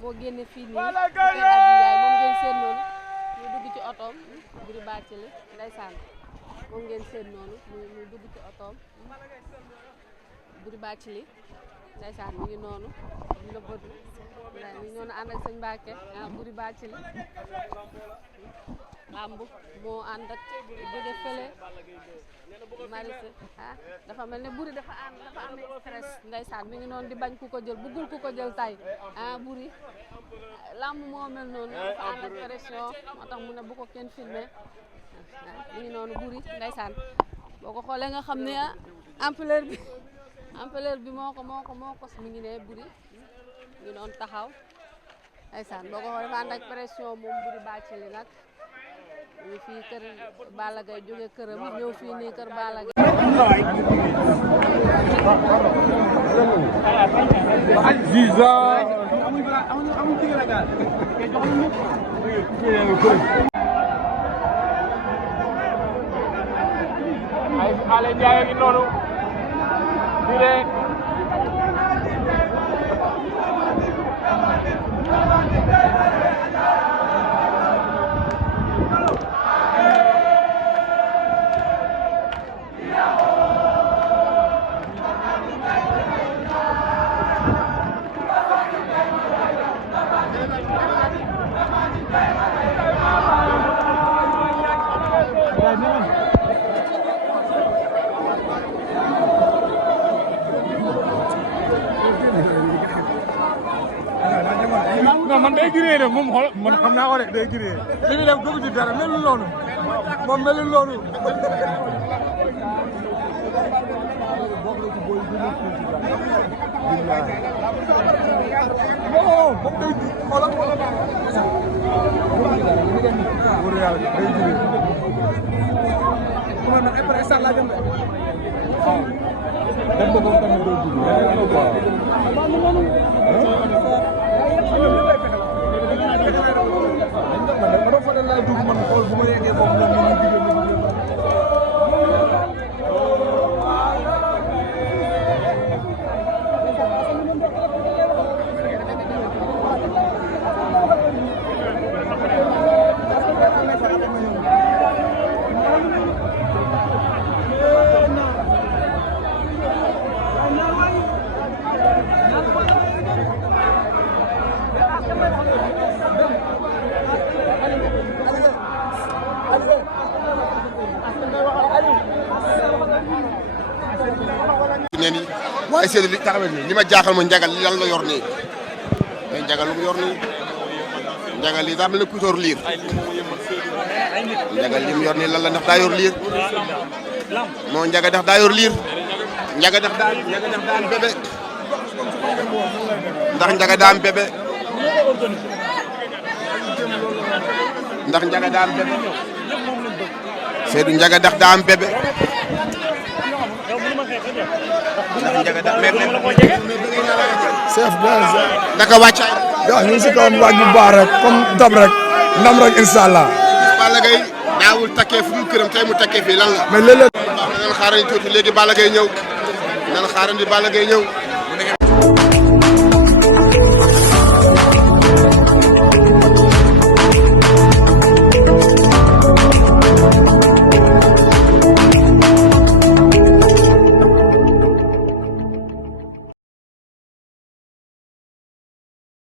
moo génne fii nii moom ngeen seen noonu muy dugg ci otoom Boury Bathily ndeysaan moom ngeen seen noonu muy dugg ci otoom Boury Bathily ndeysaan mi ngi noonu nëbbatu mi ngi noonu ànd ak sëñ Mbacke Boury Bathily lamb moo ànd ak jóge fële Marisé dafa mel ne Boury dafa am stress ndeysaan mi ngi noonu di bañ ku ko jël buggul ku ko jël tay Boury lamb moo mel noonu dafa ànd ak pression moo tax mu ne bu ko kenn filmé mi ngi noonu Boury ndeysaan boo ko xoolee nga xam ne ampleur bi moo ko mi ngi ne Boury mi ngi noonu taxaw ndeysaan boo ko xoolee dafa ànd ak pression moom Boury Bathily nag ñu fii kër Balla Gaye jóge këram ñëw fii nii kër Balla Gaye ay ale Njaay ngi noonu dire non man day giree de moom xool man xam naa ko de day giree li muy def gëmu ci dara melul noonu moom melul noonu non moom day xoolal wóor yàlla day giree man nag après ça la dem dem ba moom tamit day giree man fa lay dugg man xool bu ma yeggee foofu ñoom ñu diggal waaye seetlu li taxawee nii li ma jaaxal mooy njagal li lan la yor nii mais njagal lu mu yor nii njagal lii daa mel ne kuutóor liir njagal li mu yor nii lan la ndax daa yor liir moo njaga ndax daa yor liir njaga ndax daa am bébé ndax njaga daa am bébé ndax njaga daa am bébé Seydou njaga ndax daa am bébé chef naka wàccaay waaw ñu ngi si kawam waaj bu baax rek comme dab rek ndam rek incha allah. Balla Gaye daawul takkee fu dul këram tey mu takkee fii lan la. mais léeg-léeg. waaw na ngeen xaarandi tuuti léegi Balla Gaye ñëw na ngeen xaarandi Balla Gaye ñëw.